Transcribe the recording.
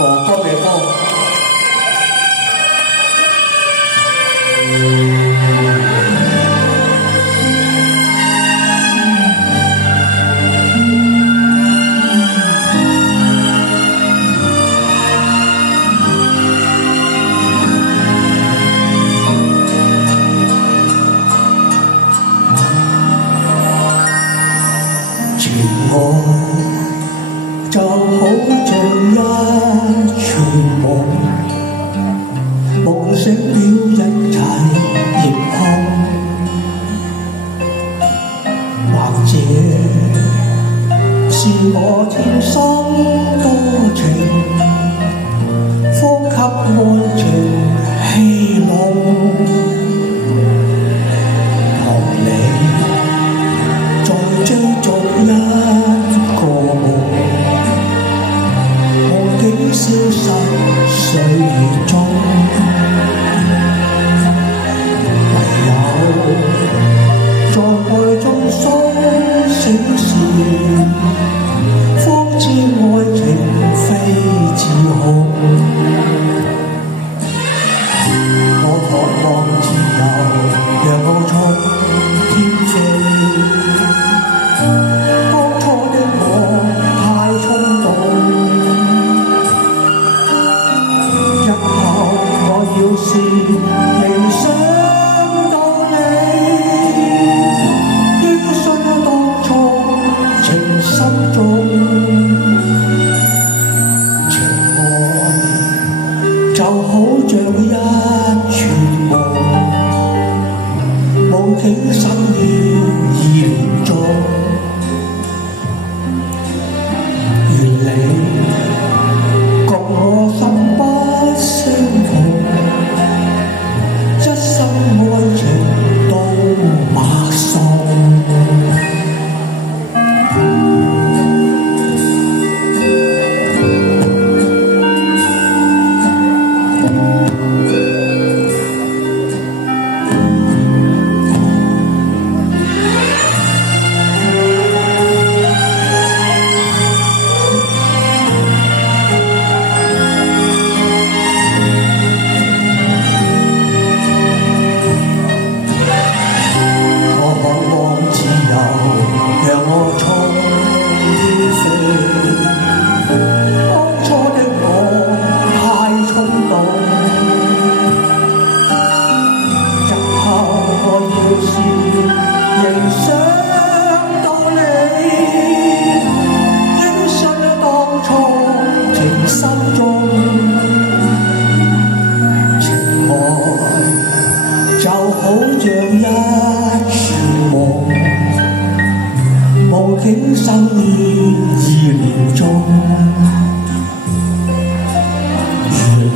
歌嘅歌。情愛就好像一場夢，夢醒了一切亦空，或者是我天生多情，呼吸愛情戲弄。追逐一個夢，夢境消失歲月中，唯有在愛中甦醒時，方知愛情非自控。我渴望自由，讓我衝天飛。當初的我太衝動，日後我要是仍想到你，應信當初情深重，情愛就好像一串夢，夢境深於意念中。願你共我心不相同，一生愛情都默送。讓我衝天飛，當初的我太衝動，日後我要是仍想到你，應信當初情深重，情愛就好像一串夢。夢境生於意念中，如你